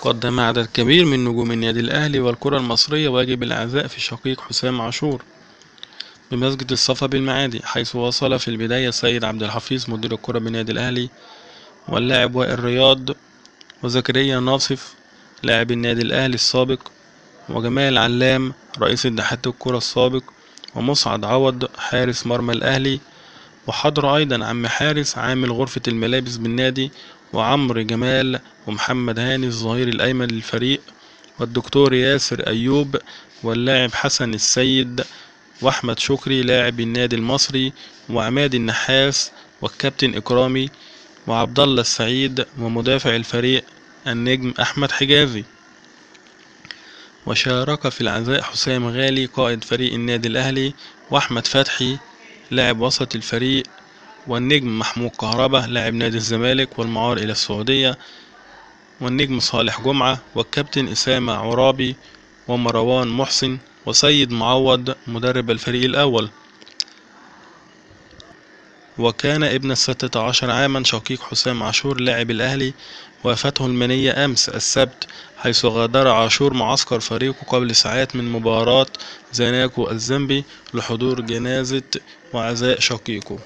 قدم عدد كبير من نجوم النادي الأهلي والكرة المصرية واجب العزاء في شقيق حسام عاشور بمسجد الصفا بالمعادي، حيث وصل في البداية سيد عبد الحفيظ مدير الكرة بالنادي الأهلي، واللاعب وائل رياض، وزكريا ناصف لاعب النادي الأهلي السابق، وجمال علام رئيس اتحاد الكرة السابق، ومسعد عوض حارس مرمى الأهلي. وحضر أيضا عم حارس عامل غرفة الملابس بالنادي، وعمرو جمال، ومحمد هاني الظهير الأيمن للفريق، والدكتور ياسر أيوب، واللاعب حسن السيد، وأحمد شكري لاعب النادي المصري، وعماد النحاس، والكابتن إكرامي، وعبد الله السعيد، ومدافع الفريق النجم أحمد حجازي. وشارك في العزاء حسام غالي قائد فريق النادي الأهلي، وأحمد فتحي لاعب وسط الفريق، والنجم محمود كهربا لاعب نادي الزمالك والمعار إلى السعودية، والنجم صالح جمعة، والكابتن أسامة عرابي، ومروان محسن، وسيد معوض مدرب الفريق الأول. وكان ابن 16 عاما شقيق حسام عاشور لاعب الأهلي وافته المنية أمس السبت، حيث غادر عاشور معسكر فريقه قبل ساعات من مباراة زيناكو الزامبي لحضور جنازة وعزاء شقيقه.